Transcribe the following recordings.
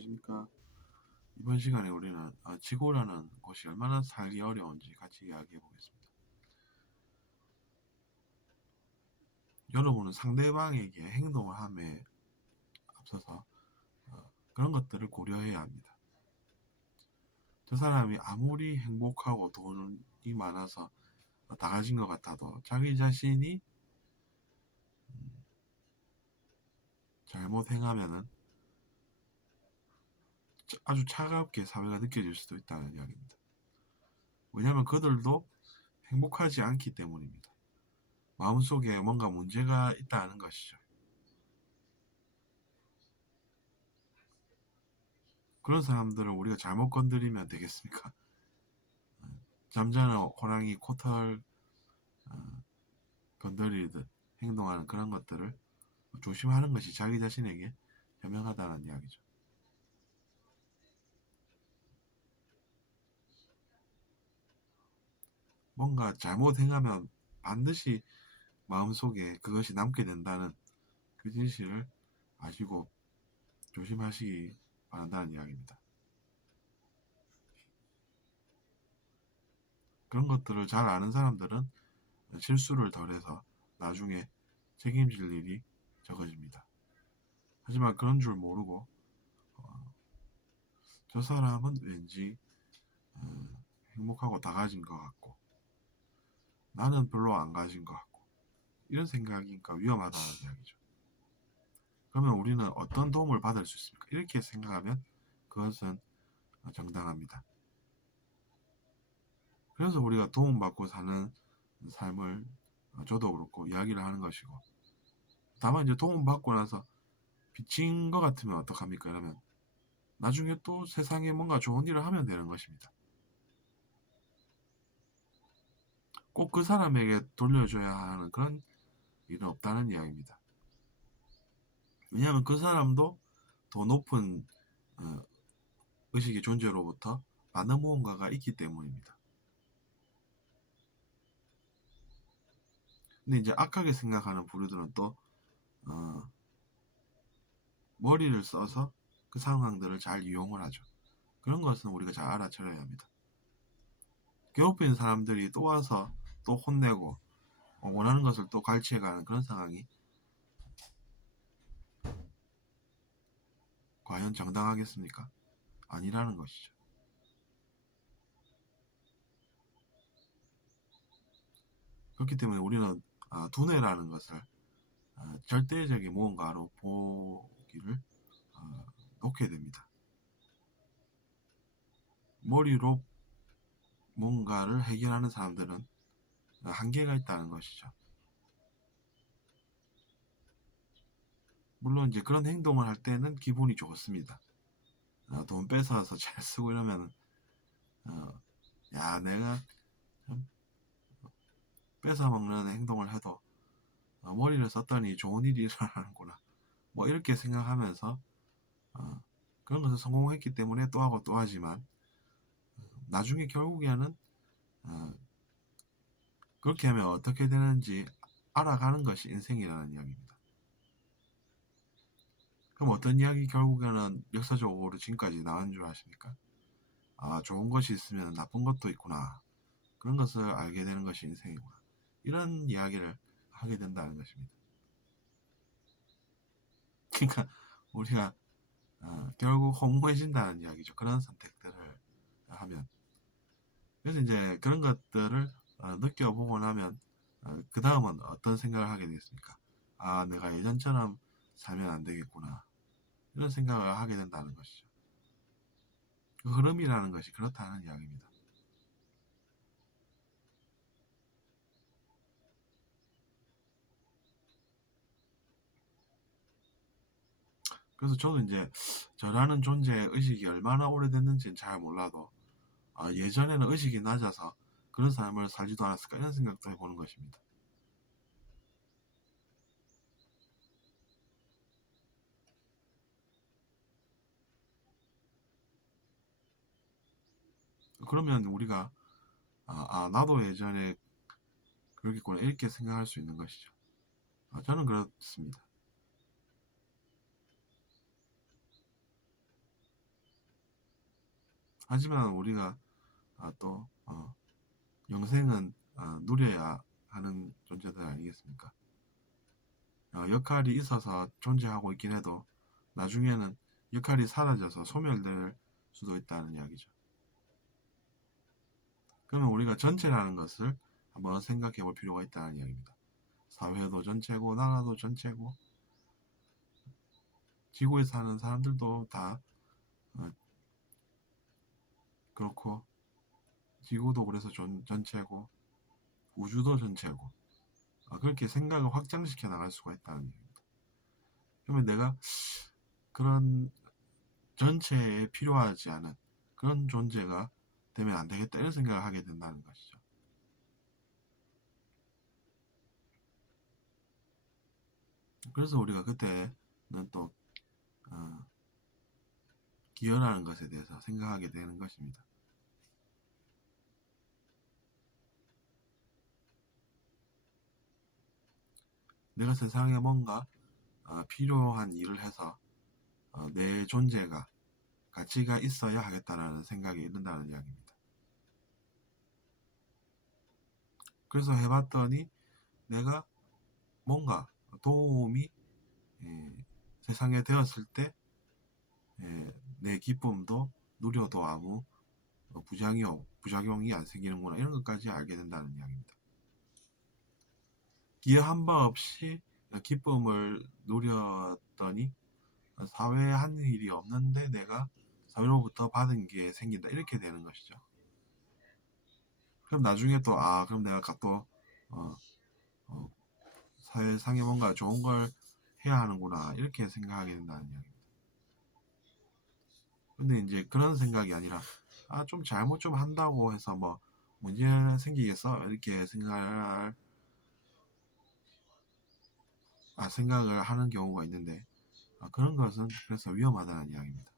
안녕하십니까. 이번 시간에 우리는 지구라는 곳이 얼마나 살기 어려운지 같이 이야기해 보겠습니다. 여러분은 상대방에게 행동을 함에 앞서서 그런 것들을 고려해야 합니다. 저 사람이 아무리 행복하고 돈이 많아서 다 가진 것 같아도 자기 자신이 잘못 행하면은 아주 차갑게 사회가 느껴질 수도 있다는 이야기입니다. 왜냐하면 그들도 행복하지 않기 때문입니다. 마음속에 뭔가 문제가 있다는 것이죠. 그런 사람들을 우리가 잘못 건드리면 되겠습니까? 잠자는 호랑이 코털 건드리듯 행동하는 그런 것들을 조심하는 것이 자기 자신에게 현명하다는 이야기죠. 뭔가 잘못 행하면 반드시 마음속에 그것이 남게 된다는 그 진실을 아시고 조심하시기 바란다는 이야기입니다. 그런 것들을 잘 아는 사람들은 실수를 덜해서 나중에 책임질 일이 적어집니다. 하지만 그런 줄 모르고 저 사람은 왠지 행복하고 다 가진 것 같고 나는 별로 안 가진 것 같고 이런 생각이니까 위험하다는 이야기죠. 그러면 우리는 어떤 도움을 받을 수 있습니까? 이렇게 생각하면 그것은 정당합니다. 그래서 우리가 도움받고 사는 삶을 저도 그렇고 이야기를 하는 것이고, 다만 이제 도움받고 나서 빚진 것 같으면 어떡합니까? 이러면 나중에 또 세상에 뭔가 좋은 일을 하면 되는 것입니다. 꼭 그 사람에게 돌려줘야 하는 그런 일은 없다는 이야기입니다. 왜냐하면 그 사람도 더 높은 어, 의식의 존재로부터 받는 무언가가 있기 때문입니다. 근데 이제 악하게 생각하는 부류들은 또 어, 머리를 써서 그 상황들을 잘 이용을 하죠. 그런 것은 우리가 잘 알아차려야 합니다. 괴롭히는 사람들이 또 와서 또 혼내고 원하는 것을 또 갈취해가는 그런 상황이 과연 정당하겠습니까? 아니라는 것이죠. 그렇기 때문에 우리는 두뇌라는 것을 절대적인 무언가로 보기를 놓게 됩니다. 머리로 뭔가를 해결하는 사람들은 한계가 있다는 것이죠. 물론 이제 그런 행동을 할 때는 기분이 좋습니다. 돈 뺏어서 잘 쓰고 이러면 야 내가 뺏어 먹는 행동을 해도 머리를 썼더니 좋은 일이 일어나는구나 뭐 이렇게 생각하면서 그런 것을 성공했기 때문에 또 하고 또 하지만 나중에 결국에는 어, 그렇게 하면 어떻게 되는지 알아가는 것이 인생이라는 이야기입니다. 그럼 어떤 이야기 결국에는 역사적으로 지금까지 나온 줄 아십니까? 좋은 것이 있으면 나쁜 것도 있구나. 그런 것을 알게 되는 것이 인생이구나. 이런 이야기를 하게 된다는 것입니다. 그러니까 우리가 결국 허무해진다는 이야기죠. 그런 선택들을 하면. 그래서 이제 그런 것들을 느껴보고 나면 그 다음은 어떤 생각을 하게 되겠습니까? 내가 예전처럼 살면 안 되겠구나. 이런 생각을 하게 된다는 것이죠. 그 흐름이라는 것이 그렇다는 이야기입니다. 그래서 저는 이제 저라는 존재의 의식이 얼마나 오래됐는지는 잘 몰라도 예전에는 의식이 낮아서 그런 삶을 살지도 않았을까 이런 생각도 해보는 것입니다. 그러면 우리가 나도 예전에 그렇겠구나 이렇게 생각할 수 있는 것이죠. 저는 그렇습니다. 하지만 우리가 또 영생은 누려야 하는 존재들 아니겠습니까? 역할이 있어서 존재하고 있긴 해도 나중에는 역할이 사라져서 소멸될 수도 있다는 이야기죠. 그러면 우리가 전체라는 것을 한번 생각해 볼 필요가 있다는 이야기입니다. 사회도 전체고 나라도 전체고 지구에 사는 사람들도 다 그렇고 지구도 그래서 전체고 우주도 전체고 그렇게 생각을 확장시켜 나갈 수가 있다는 얘기입니다. 그러면 내가 그런 전체에 필요하지 않은 그런 존재가 되면 안 되겠다 이런 생각을 하게 된다는 것이죠. 그래서 우리가 그때는 또 기여라는 것에 대해서 생각하게 되는 것입니다. 내가 세상에 뭔가 필요한 일을 해서 내 존재가 가치가 있어야 하겠다라는 생각이 든다는 이야기입니다. 그래서 해봤더니 내가 뭔가 도움이 세상에 되었을 때 내 기쁨도 누려도 아무 부작용이 안 생기는구나 이런 것까지 알게 된다는 이야기입니다. 기여한 바 없이 기쁨을 누렸더니 사회에 한 일이 없는데 내가 사회로부터 받은 게 생긴다 이렇게 되는 것이죠. 그럼 나중에 또 그럼 내가 또 사회상에 뭔가 좋은 걸 해야 하는구나 이렇게 생각하게 된다는 이야기입니다. 근데 이제 그런 생각이 아니라 좀 잘못 좀 한다고 해서 뭐 문제 생기겠어 이렇게 생각을 하는 경우가 있는데 그런 것은 그래서 위험하다는 이야기입니다.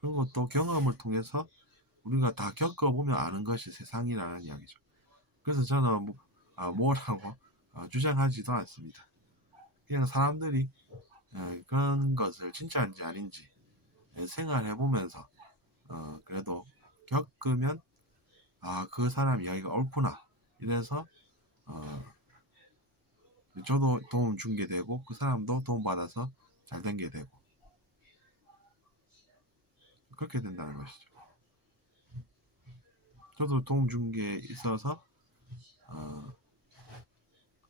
그리고 또 경험을 통해서 우리가 다 겪어보면 아는 것이 세상이라는 이야기죠. 그래서 저는 뭐라고 주장하지도 않습니다. 그냥 사람들이 그런 것을 진짜인지 아닌지 생활해보면서 그래도 겪으면 그 사람 이야기가 옳구나 이래서 저도 도움 준 게 되고 그 사람도 도움 받아서 잘 된 게 되고 그렇게 된다는 것이죠. 저도 도움 준 게 있어서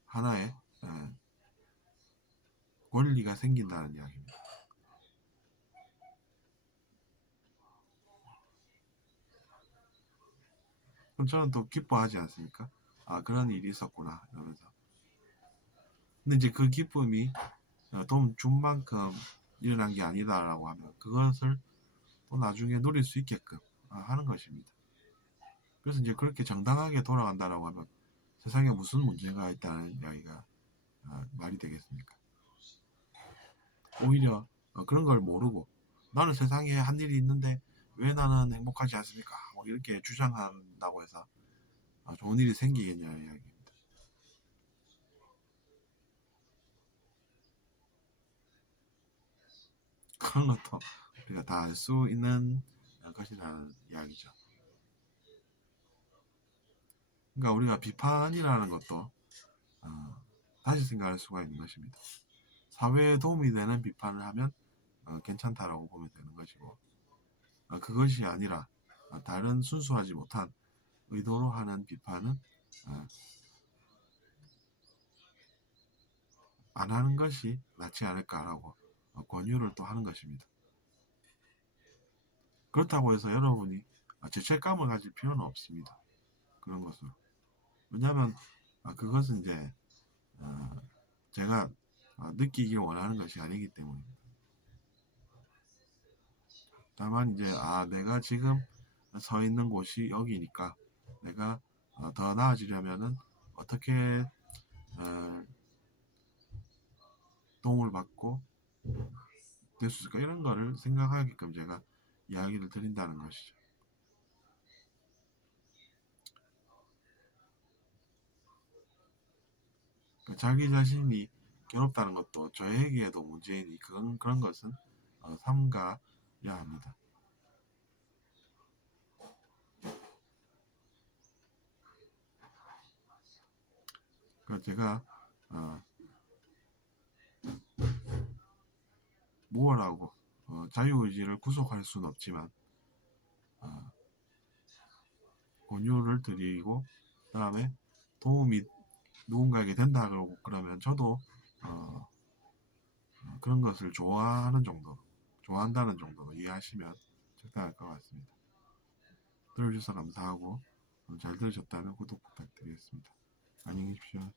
하나의 권리가 생긴다는 이야기입니다. 그럼 저는 또 기뻐하지 않습니까? 그런 일이 있었구나 이러면서. 근데 이제 그 기쁨이 도움 준 만큼 일어난 게 아니다라고 하면 그것을 또 나중에 누릴 수 있게끔 하는 것입니다. 그래서 이제 그렇게 정당하게 돌아간다라고 하면 세상에 무슨 문제가 있다는 이야기가 말이 되겠습니까? 오히려 그런 걸 모르고 나는 세상에 한 일이 있는데 왜 나는 행복하지 않습니까? 뭐 이렇게 주장한다고 해서 좋은 일이 생기겠냐는 이야기입니다. 그런 것도 우리가 다 알 수 있는 것이라는 이야기죠. 그러니까 우리가 비판이라는 것도 다시 생각할 수가 있는 것입니다. 사회에 도움이 되는 비판을 하면 괜찮다라고 보면 되는 것이고 그것이 아니라 다른 순수하지 못한 의도로 하는 비판은 안 하는 것이 낫지 않을까라고 권유를 또 하는 것입니다. 그렇다고 해서 여러분이 죄책감을 가질 필요는 없습니다. 그런 것으로. 왜냐하면 그것은 이제 제가 느끼길 원하는 것이 아니기 때문입니다. 다만 이제 내가 지금 서 있는 곳이 여기니까 내가 더 나아지려면은 어떻게 도움을 받고 될 수 있을까 이런 거를 생각하게끔 제가 이야기를 드린다는 것이죠. 그러니까 자기 자신이 괴롭다는 것도 저에게도 문제이니 그런 것은 삼가야 합니다. 그러니까 제가 뭐라고 자유의지를 구속할 수는 없지만 권유를 드리고 그다음에 도움이 누군가에게 된다 그러고 그러면 저도 그런 것을 좋아한다는 정도로 이해하시면 적당할 것 같습니다. 들어주셔서 감사하고 잘 들으셨다면 구독 부탁드리겠습니다. 안녕히 계십시오.